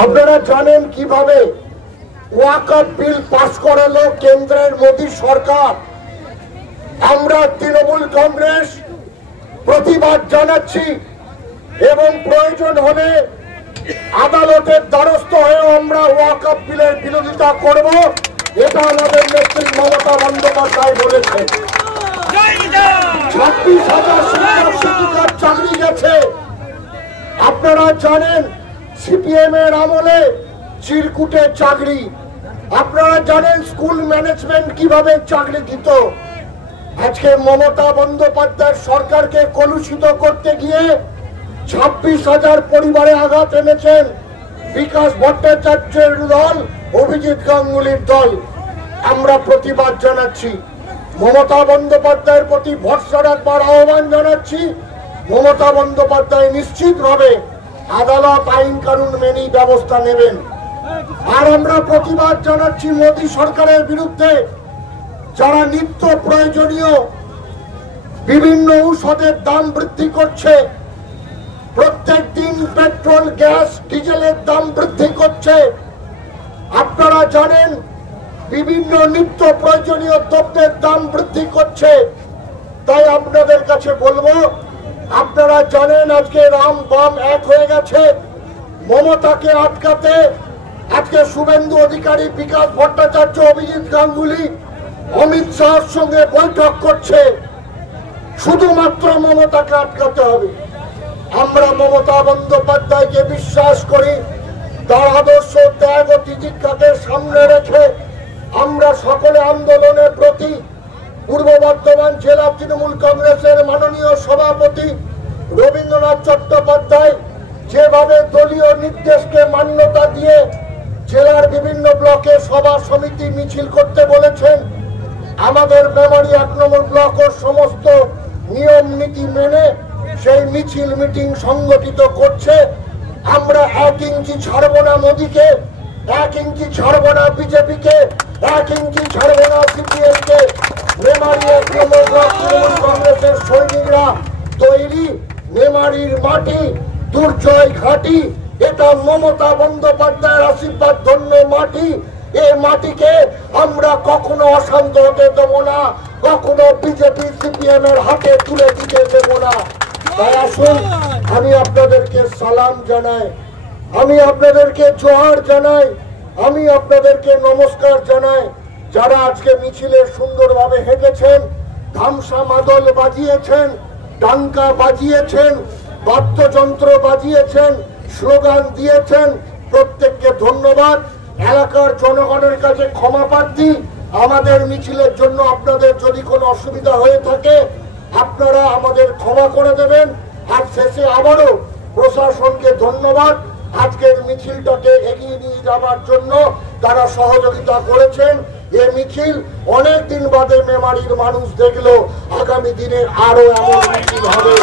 আপনারা জানেন কিভাবে ওয়াকফ বিল পাস করালো কেন্দ্রের মোদী সরকার। আমরা তৃণমূল কংগ্রেস প্রতিবাদ জানাচ্ছি এবং প্রয়োজন হলে আদালতের দ্বারস্থ হয়ে আমরা ওয়াকফ বিলের বিরোধিতা করব। এটা আমাদের নেত্রী মমতা বন্দ্যোপাধ্যায় বলেছেন। 26,000 শিক্ষিকার চাকরি গেছে। আপনারা জানেন সিপিএম এর আমলে চিরকুটে চাকরি। আপনারা জানেন স্কুল ম্যানেজমেন্ট কিভাবে চাকরি দিত। আজকে মমতা বন্দ্যোপাধ্যায় সরকারকে কলুষিত করতে গিয়ে 26,000 পরিবারে আঘাত এনেছেন বিকাশ ভট্টাচার্যের দল, অভিজিৎ গাঙ্গুলির দল। আমরা প্রতিবাদ জানাচ্ছি, মমতা বন্দ্যোপাধ্যায়ের প্রতি ভরসা রাখবার আহ্বান জানাচ্ছি। মমতা বন্দ্যোপাধ্যায় নিশ্চিতভাবে আদালত আইন কানুন মেনেই ব্যবস্থা নেবেন। আর আমরা প্রতিবাদ জানাচ্ছি মোদী সরকারের বিরুদ্ধে, যারা নিত্য প্রয়োজনীয় বিভিন্ন ঔষধের দাম বৃদ্ধি করছে, প্রত্যেক দিন পেট্রোল, গ্যাস, ডিজেলের দাম বৃদ্ধি করছে। আপনারা জানেন বিভিন্ন নিত্য প্রয়োজনীয় দ্রব্যের দাম বৃদ্ধি করছে। তাই আপনাদের কাছে বলবো, আপনারা জানেন আজকে রাম বাম এক হয়ে গেছে। মমতাকে আটকাতে আজকে শুভেন্দু অধিকারী, বিকাশ ভট্টাচার্য, অভিজিৎ গাঙ্গুলি অমিত শাহর সঙ্গে বৈঠক করছে। শুধুমাত্র মমতাকে আটকাতে হবে। আমরা মমতা বন্দ্যোপাধ্যায়কে বিশ্বাস করি। তার আদর্শ, ত্যাগ ও তিতিক্ষাকে সামনে রেখে আমরা সকলে আন্দোলনের প্রতি পূর্ব বর্ধমান জেলা তৃণমূল কংগ্রেসের মাননীয় সভাপতি রবীন্দ্রনাথ চট্টোপাধ্যায় যেভাবে দলীয় নির্দেশকে মান্যতা দিয়ে জেলার বিভিন্ন ব্লকে সভা সমিতি মিছিল করতে বলেছেন, আমাদের মেমারি 1 নম্বর ব্লক ও সমস্ত নিয়ম নীতি মেনে সেই মিছিল মিটিং সংগঠিত করছে। আমরা 1 ইঞ্চি ছাড়বো না মোদীকে, 1 ইঞ্চি ছাড়বো না বিজেপিকে, 1 ইঞ্চি ছাড়বো না সিপিএম কে। মেমারি 1 নম্বর ব্লক তৃণমূল কংগ্রেসের সৈনিকরা তৈরি। মেমারির মাটি দুর্জয় ঘাটি, এটা মমতা বন্দ্যোপাধ্যায়ের আশীর্বাদ ধন্য মাটি। এই মাটিকে আমরা কখনো অশান্ত হতে দেবো না, কখনো বিজেপি সিপিএম এর হাতে তুলে দিতে দেবো না। তাই আসুন, আমি আপনাদেরকে সালাম জানাই, আমি আপনাদেরকে জোহার জানাই, আমি আপনাদেরকে নমস্কার জানাই। যারা আজকে মিছিলে সুন্দরভাবে হেঁটেছেন, ধামসা মাদল বাজিয়েছেন, ডাঙ্কা বাজিয়েছেন, বাদ্যযন্ত্র বাজিয়েছেন, স্লোগান দিয়েছেন, প্রত্যেককে ধন্যবাদ। এলাকার জনগণের কাছে ক্ষমা প্রার্থী। আমাদের মিছিলের জন্য আপনাদের যদি কোনো অসুবিধা হয়ে থাকে আপনারা আমাদের ক্ষমা করে দেবেন। আর শেষে আবারও প্রশাসনকে ধন্যবাদ, আজকের মিছিলটাকে এগিয়ে নিয়ে যাওয়ার জন্য তারা সহযোগিতা করেছেন। এই মিছিল অনেক দিন বাদে মেমারির মানুষ দেখলো, আগামী দিনে আরো এমন মিছিল হবে।